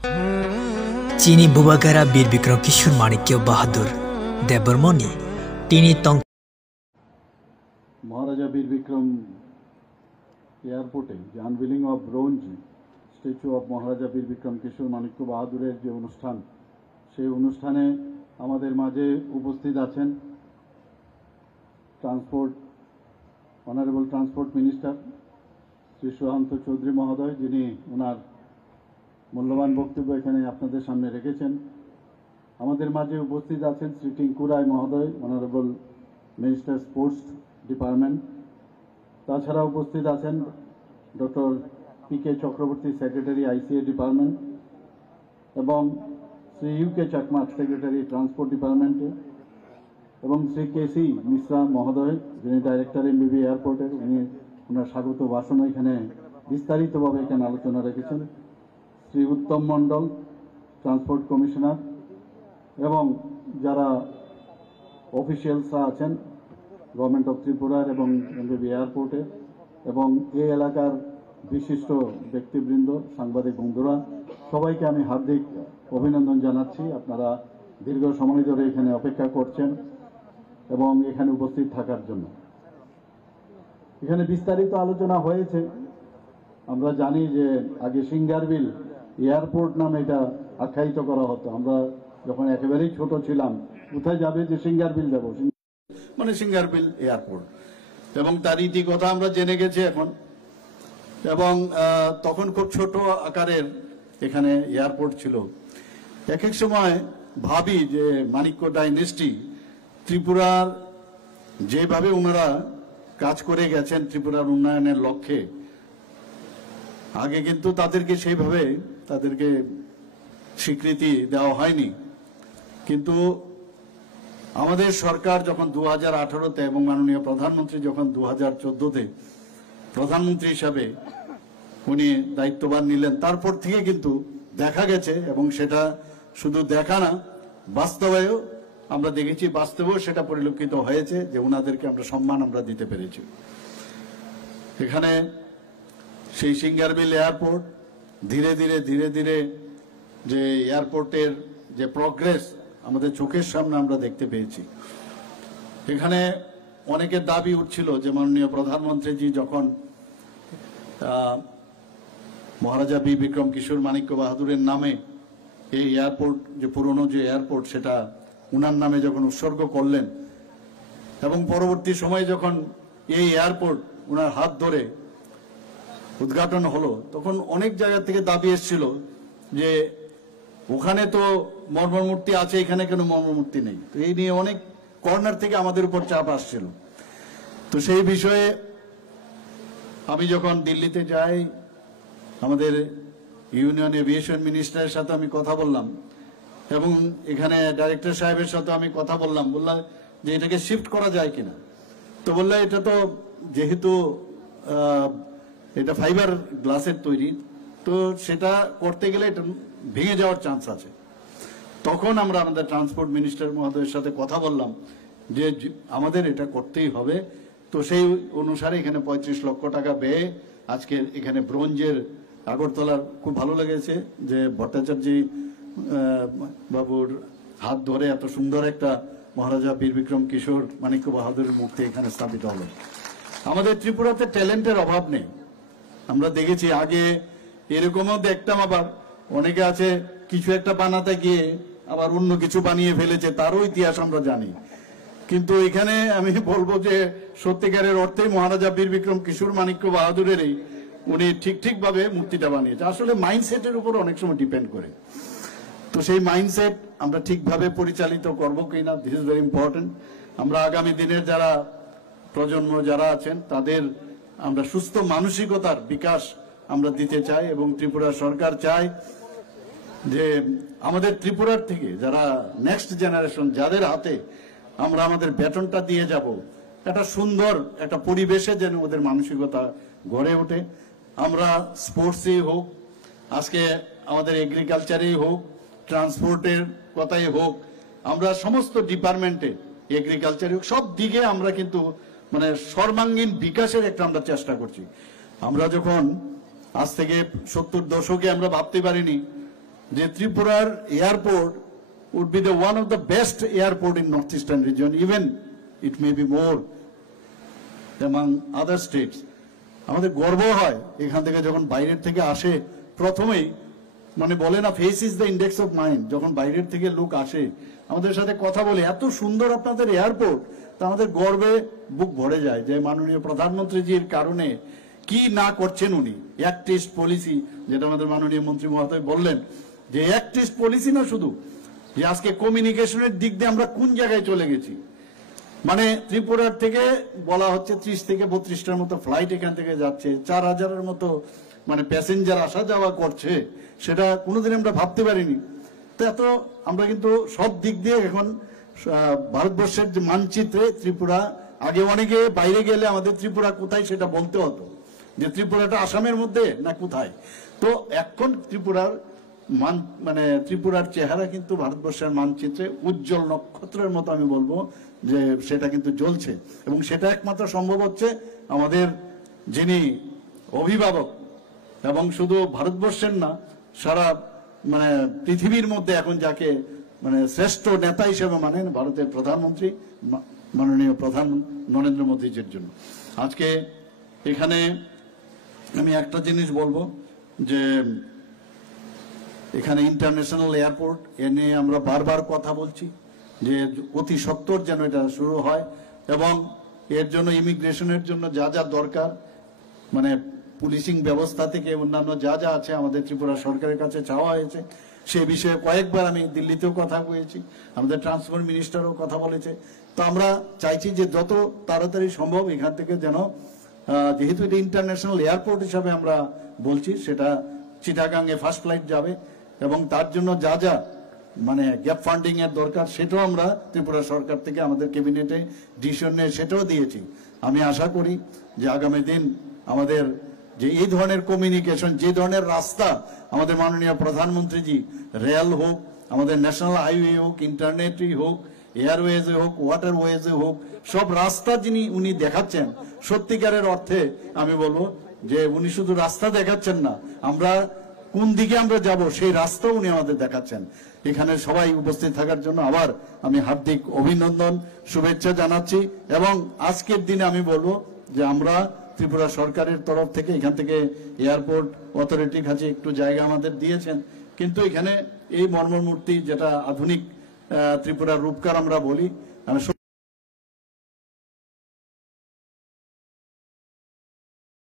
चीनी बुबागारा वीर विक्रम किशोर माणिक्य बहादुर देवबर्मनी टीनी तंग महाराजा वीर विक्रम एयरपोर्टे जे unveiling of bronze statue of Maharaja Bir Bikram Kishore Manikya बहादुरेर जे अनुष्ठान সেই অনুষ্ঠানে আমাদের মাঝে উপস্থিত আছেন honourable transport minister Shri Suhanta Chowdhury মহোদয়, যিনি ওনার মূল্যবান বক্তব্য এখানে আপনাদের সামনে রেখেছেন। আমাদের মাঝে উপস্থিত আছেন শ্রী টিঙ্কু রায় মহোদয়, অনারেবল মিনিস্টার স্পোর্টস ডিপার্টমেন্ট। তাছাড়া উপস্থিত আছেন doctor P K. Chakraborty, secretary ICA department, এবং Shri U K. Chakma, secretary transport ডিপার্টমেন্টে, এবং শ্রী কে.সি. মিশ্রা মহোদয়, যিনি ডাইরেক্টর এমবিবি এয়ারপোর্টের। উনি ওনার স্বাগত ভাষণ এখানে বিস্তারিতভাবে এখানে আলোচনা রেখেছেন। শ্রী উত্তম মণ্ডল, ট্রান্সপোর্ট কমিশনার, এবং যারা অফিসিয়ালসরা আছেন গভর্নমেন্ট অফ ত্রিপুরার এবং এমবিবি এয়ারপোর্টে, এবং এই এলাকার বিশিষ্ট ব্যক্তিবৃন্দ, সাংবাদিক বন্ধুরা, সবাইকে আমি হার্দিক অভিনন্দন জানাচ্ছি। আপনারা দীর্ঘ সময় ধরে এখানে অপেক্ষা করছেন এবং এখানে উপস্থিত থাকার জন্য। এখানে বিস্তারিত আলোচনা হয়েছে। আমরা জানি যে আগে সিঙ্গারবিল এয়ারপোর্ট নামে এটা আখ্যায়িত করা হতো। আমরা যখন একেবারেই ছোট ছিলাম, কোথায় যাবে যে সিঙ্গারবিল যাব, মানে সিঙ্গারবিল এয়ারপোর্ট, এবং তার ইতিকথা আমরা জেনে গেছি এখন। এবং তখন খুব ছোট আকারের এখানে এয়ারপোর্ট ছিল। এক এক সময় ভাবি যে মাণিক্য ডাইনেস্টি ত্রিপুরার যেভাবে ওনারা কাজ করে গেছেন ত্রিপুরার উন্নয়নের লক্ষ্যে, আগে কিন্তু তাদেরকে সেইভাবে তাদেরকে স্বীকৃতি দেওয়া হয়নি। কিন্তু আমাদের সরকার যখন 2018-তে এবং মাননীয় প্রধানমন্ত্রী যখন 2014-তে প্রধানমন্ত্রী হিসাবে উনি দায়িত্বভার নিলেন, তারপর থেকে কিন্তু দেখা গেছে, এবং সেটা শুধু দেখা না, বাস্তবেও আমরা দেখেছি, বাস্তবেও সেটা পরিলক্ষিত হয়েছে যে ওনাদেরকে আমরা সম্মান আমরা দিতে পেরেছি। এখানে সেই সিঙ্গারবিল এয়ারপোর্ট ধীরে ধীরে যে এয়ারপোর্টের যে প্রগ্রেস আমাদের চোখের সামনে আমরা দেখতে পেয়েছি। এখানে অনেকের দাবি উঠছিল যে মাননীয় প্রধানমন্ত্রীজি যখন মহারাজা বীর বিক্রম কিশোর মাণিক্য বাহাদুরের নামে এই এয়ারপোর্ট, যে পুরনো যে এয়ারপোর্ট, সেটা উনার নামে যখন উৎসর্গ করলেন, এবং পরবর্তী সময়ে যখন এই এয়ারপোর্ট উনার হাত ধরে উদ্ঘাটন হলো, তখন অনেক জায়গা থেকে দাবি এসেছিল যে ওখানে তো মর্মমূর্তি আছে, এখানে কেন মর্মমূর্তি নেই। তো এই নিয়ে অনেক কর্নার থেকে আমাদের উপর চাপ আসছিল। তো সেই বিষয়ে আমি যখন দিল্লিতে যাই, আমাদের ইউনিয়ন এভিয়েশন মিনিস্টারের সাথে আমি কথা বললাম, এবং এখানে ডাইরেক্টর সাহেবের সাথে আমি কথা বললাম যে এটাকে শিফট করা যায় কিনা। তো বললো এটা তো যেহেতু এটা ফাইবার গ্লাসের তৈরি, তো সেটা করতে গেলে এটা ভেঙে যাওয়ার চান্স আছে। তখন আমরা আমাদের ট্রান্সপোর্ট মিনিস্টার মহোদয়ের সাথে কথা বললাম যে আমাদের এটা করতেই হবে। তো সেই অনুসারে এখানে 35 লক্ষ টাকা ব্যয়ে আজকে এখানে ব্রোঞ্জের আগরতলার, খুব ভালো লেগেছে যে ভট্টাচার্য বাবুর হাত ধরে এত সুন্দর একটা মহারাজা বীর বিক্রম কিশোর মাণিক্য বাহাদুরের মূর্তি এখানে স্থাপিত হলো। আমাদের ত্রিপুরাতে ট্যালেন্টের অভাব নেই। আমরা দেখেছি আগে এরকমও দেখতাম, আবার অনেকে আছে কিছু একটা বানাতে গিয়ে আবার অন্য কিছু বানিয়ে ফেলেছে, তারও ইতিহাস আমরা জানি। কিন্তু এখানে আমি বলবো যে সত্যিকারের অর্থে মহারাজা বীর বিক্রম কিশোর মাণিক্য বাহাদুরেরই উনি ঠিকভাবে মূর্তিটা বানিয়েছে। আসলে মাইন্ডসেটের উপর অনেক সময় ডিপেন্ড করে। তো সেই মাইন্ডসেট আমরা ঠিকভাবে পরিচালিত করবো কিনা, দিস ইজ ভেরি ইম্পর্টেন্ট। আমরা আগামী দিনের যারা প্রজন্ম যারা আছেন তাদের আমরা সুস্থ মানসিকতার বিকাশ আমরা দিতে চাই, এবং ত্রিপুরা সরকার চায় যে আমাদের ত্রিপুরার থেকে যারা নেক্সট জেনারেশন, যাদের হাতে আমরা আমাদের বেতনটা দিয়ে যাব, একটা সুন্দর একটা পরিবেশে যেন ওদের মানসিকতা গড়ে ওঠে। আমরা স্পোর্টসই হোক, আজকে আমাদের এগ্রিকালচারেই হোক, ট্রান্সপোর্টের কথাই হোক, আমরা সমস্ত ডিপার্টমেন্টে, এগ্রিকালচারে হোক, সব দিকে আমরা কিন্তু মানে সর্বাঙ্গীন বিকাশের একটা আমরা চেষ্টা করছি। আমরা যখন আজ থেকে 70 দশকে আমরা ভাবতে পারিনি যে ত্রিপুরার airport would be the one of the best airport in northeastern region, even it may be more among other states. আমাদের গর্ব হয় এখান থেকে যখন বাইরের থেকে আসে, প্রথমেই মানে বলে না face is the index of mind, যখন বাইরের থেকে লোক আসে আমাদের সাথে কথা বলে এত সুন্দর আপনাদের এয়ারপোর্ট, তা আমাদের গর্বে বুক ভরে যায় যে মাননীয় প্রধানমন্ত্রীজির কারণে কি না করছেন উনি। অ্যাক্ট ইস্ট পলিসি, যেটা আমাদের মাননীয় মন্ত্রী মহোদয় বললেন, যে অ্যাক্ট ইস্ট পলিসি না শুধু, যে আজকে কমিউনিকেশনের দিক দিয়ে আমরা কোন জায়গায় চলে গেছি। মানে ত্রিপুরার থেকে বলা হচ্ছে 30 থেকে 32টার মতো ফ্লাইট এখান থেকে যাচ্ছে, 4000-এর মতো মানে প্যাসেঞ্জার আসা যাওয়া করছে, সেটা কোনোদিন আমরা ভাবতে পারিনি। তো এত আমরা কিন্তু সব দিক দিয়ে এখন ভারতবর্ষের যে মানচিত্রে ত্রিপুরা, আগে অনেকে বাইরে গেলে আমাদের ত্রিপুরা কোথায় সেটা বলতে হতো, যে ত্রিপুরাটা আসামের মধ্যে না কোথায়। তো এখন ত্রিপুরার মানে ত্রিপুরার চেহারা কিন্তু ভারতবর্ষের মানচিত্রে উজ্জ্বল নক্ষত্রের মতো আমি বলবো যে সেটা কিন্তু জ্বলছে, এবং সেটা একমাত্র সম্ভব হচ্ছে আমাদের যিনি অভিভাবক, এবং শুধু ভারতবর্ষের না সারা মানে পৃথিবীর মধ্যে এখন যাকে মানে শ্রেষ্ঠ নেতা হিসেবে মানেন ভারতের প্রধানমন্ত্রী মাননীয় প্রধান নরেন্দ্র মোদীজির জন্য। আজকে এখানে আমি একটা জিনিস বলবো যে এখানে ইন্টারন্যাশনাল এয়ারপোর্ট এ নিয়ে আমরা বারবার কথা বলছি যে অতি সত্বর যেন এটা শুরু হয়, এবং এর জন্য ইমিগ্রেশনের জন্য যা যা দরকার মানে পুলিশিং ব্যবস্থা থেকে অন্যান্য যা যা আছে আমাদের ত্রিপুরা সরকারের কাছে চাওয়া হয়েছে। সে বিষয়ে কয়েকবার আমি দিল্লিতেও কথা বলেছি, আমাদের ট্রান্সপোর্ট মিনিস্টারও কথা বলেছে। তো আমরা চাইছি যে যত তাড়াতাড়ি সম্ভব এখান থেকে যেন, যেহেতু এটা ইন্টারন্যাশনাল এয়ারপোর্ট হিসাবে আমরা বলছি, সেটা চিটাগাং এ ফার্স্ট ফ্লাইট যাবে, এবং তার জন্য যা যা মানে গ্যাপ ফান্ডিং এর দরকার সেটাও আমরা ত্রিপুরা সরকার থেকে আমাদের ক্যাবিনেটে ডিসিশন নিয়ে সেটাও দিয়েছি। আমি আশা করি যে আগামী দিন আমাদের যে এই ধরনের কমিউনিকেশন, যে ধরনের রাস্তা আমাদের মাননীয় প্রধানমন্ত্রীজি, রেল হোক, আমাদের ন্যাশনাল হাইওয়ে হোক, ইন্টারনেটই হোক, এয়ারওয়েজে হোক, ওয়াটারওয়েজে হোক, সব রাস্তা যিনি উনি দেখাচ্ছেন, সত্যিকারের অর্থে আমি বলবো যে উনি শুধু রাস্তা দেখাচ্ছেন না, আমরা কোন দিকে আমরা যাব সেই রাস্তাও উনি আমাদের দেখাচ্ছেন। এখানে সবাই উপস্থিত থাকার জন্য আবার আমি হার্দিক অভিনন্দন, শুভেচ্ছা জানাচ্ছি। এবং আজকের দিনে আমি বলবো যে আমরা ত্রিপুরা সরকারের তরফ থেকে এখান থেকে এয়ারপোর্ট অথরিটির কাছে একটু জায়গা আমাদের দিয়েছেন, কিন্তু এখানে এই মর্মমূর্তি যেটা আধুনিক ত্রিপুরার রূপকার আমরা বলি,